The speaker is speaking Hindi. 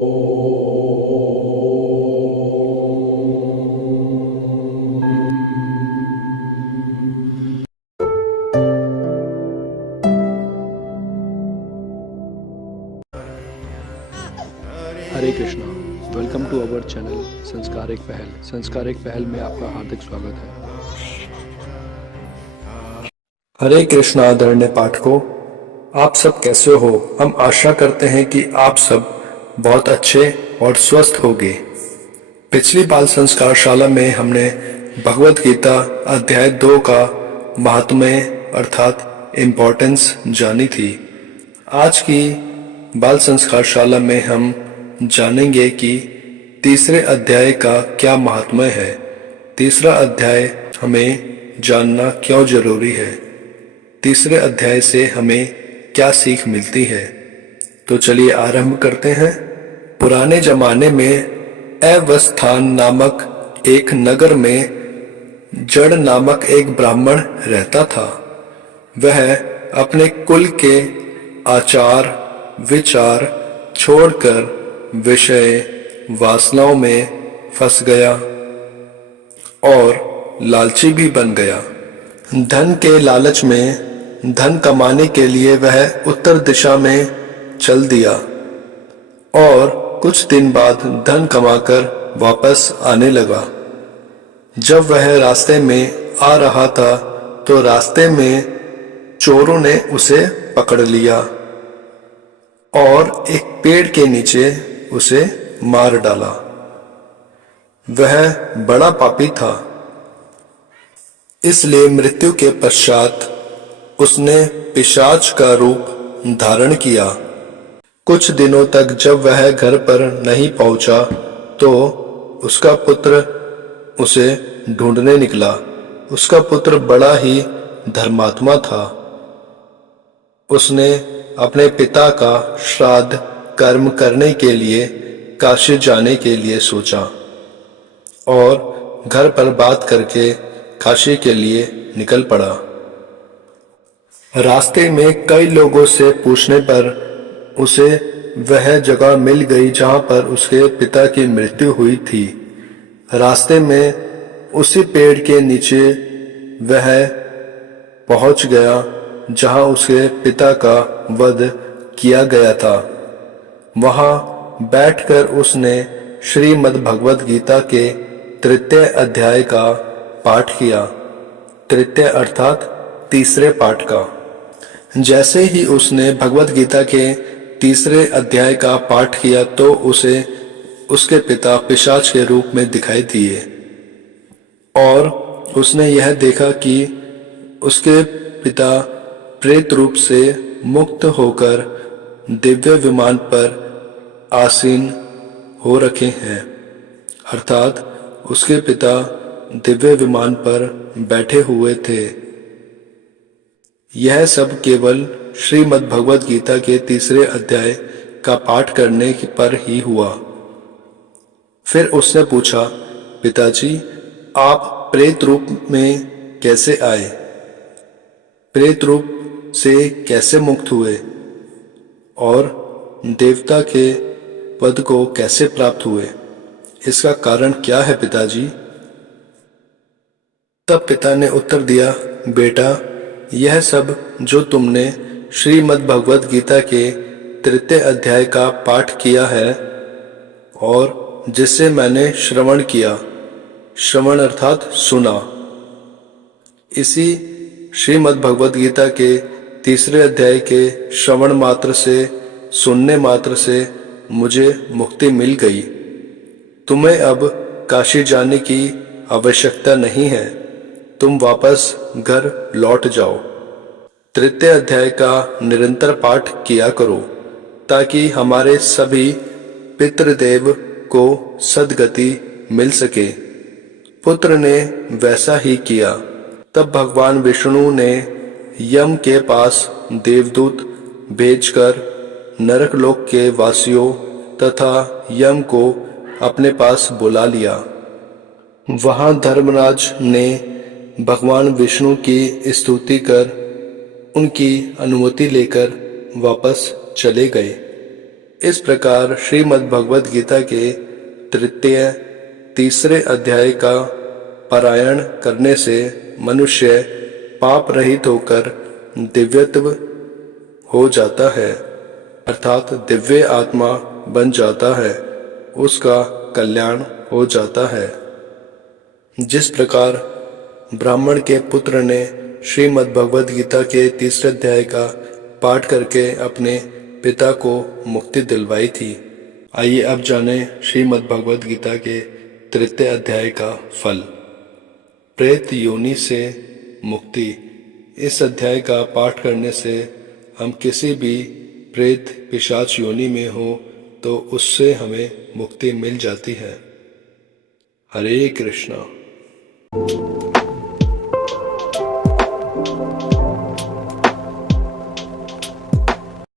Hare Krishna. Welcome to our channel Sanskar Ek पहल। संस्कार एक पहल में आपका हार्दिक स्वागत है। हरे कृष्णा आदरणीय पाठकों, आप सब कैसे हो। हम आशा करते हैं कि आप सब बहुत अच्छे और स्वस्थ होंगे। पिछली बाल संस्कार शाला में हमने भगवत गीता अध्याय 2 का महात्म्य अर्थात इम्पोर्टेंस जानी थी। आज की बाल संस्कार शाला में हम जानेंगे कि तीसरे अध्याय का क्या महात्म्य है। तीसरा अध्याय हमें जानना क्यों जरूरी है, तीसरे अध्याय से हमें क्या सीख मिलती है। तो चलिए आरंभ करते हैं। पुराने जमाने में अवस्थान नामक एक नगर में जड़ नामक एक ब्राह्मण रहता था। वह अपने कुल के आचार विचार छोड़कर विषय वासनाओं में फंस गया और लालची भी बन गया। धन के लालच में धन कमाने के लिए वह उत्तर दिशा में चल दिया और कुछ दिन बाद धन कमाकर वापस आने लगा। जब वह रास्ते में आ रहा था तो रास्ते में चोरों ने उसे पकड़ लिया और एक पेड़ के नीचे उसे मार डाला। वह बड़ा पापी था, इसलिए मृत्यु के पश्चात उसने पिशाच का रूप धारण किया। कुछ दिनों तक जब वह घर पर नहीं पहुंचा तो उसका पुत्र उसे ढूंढने निकला। उसका पुत्र बड़ा ही धर्मात्मा था। उसने अपने पिता का श्राद्ध कर्म करने के लिए काशी जाने के लिए सोचा और घर पर बात करके काशी के लिए निकल पड़ा। रास्ते में कई लोगों से पूछने पर उसे वह जगह मिल गई जहां पर उसके पिता की मृत्यु हुई थी। रास्ते में उसी पेड़ के नीचे वह पहुंच गया जहां उसके पिता का वध किया गया था। वहां बैठकर उसने श्रीमद् भगवद गीता के तृतीय अध्याय का पाठ किया। तृतीय अर्थात तीसरे पाठ का। जैसे ही उसने भगवद गीता के तीसरे अध्याय का पाठ किया तो उसे उसके पिता पिशाच के रूप में दिखाई दिए और उसने यह देखा कि उसके पिता प्रेत रूप से मुक्त होकर दिव्य विमान पर आसीन हो रखे हैं, अर्थात उसके पिता दिव्य विमान पर बैठे हुए थे। यह सब केवल श्रीमद् भगवद गीता के तीसरे अध्याय का पाठ करने पर ही हुआ। फिर उसने पूछा, पिताजी आप प्रेत रूप में कैसे आए? प्रेत रूप से कैसे मुक्त हुए और देवता के पद को कैसे प्राप्त हुए? इसका कारण क्या है पिताजी? तब पिता ने उत्तर दिया, बेटा यह सब जो तुमने श्रीमद् भगवद गीता के तृतीय अध्याय का पाठ किया है और जिसे मैंने श्रवण किया, श्रवण अर्थात सुना, इसी श्रीमद् भगवद गीता के तीसरे अध्याय के श्रवण मात्र से, सुनने मात्र से मुझे मुक्ति मिल गई। तुम्हें अब काशी जाने की आवश्यकता नहीं है, तुम वापस घर लौट जाओ। तृतीय अध्याय का निरंतर पाठ किया करो ताकि हमारे सभी पितृदेव को सद्गति मिल सके। पुत्र ने वैसा ही किया। तब भगवान विष्णु ने यम के पास देवदूत भेजकर नरकलोक के वासियों तथा यम को अपने पास बुला लिया। वहां धर्मराज ने भगवान विष्णु की स्तुति कर उनकी अनुमति लेकर वापस चले गए। इस प्रकार श्रीमद् भगवद गीता के तीसरे अध्याय का पारायण करने से मनुष्य पाप रहित होकर दिव्यत्व हो जाता है, अर्थात दिव्य आत्मा बन जाता है, उसका कल्याण हो जाता है। जिस प्रकार ब्राह्मण के पुत्र ने श्रीमद् भगवद गीता के तीसरे अध्याय का पाठ करके अपने पिता को मुक्ति दिलवाई थी, आइए अब जानें श्रीमद् भगवद गीता के तृतीय अध्याय का फल। प्रेत योनि से मुक्ति। इस अध्याय का पाठ करने से हम किसी भी प्रेत पिशाच योनि में हो तो उससे हमें मुक्ति मिल जाती है। हरे कृष्णा।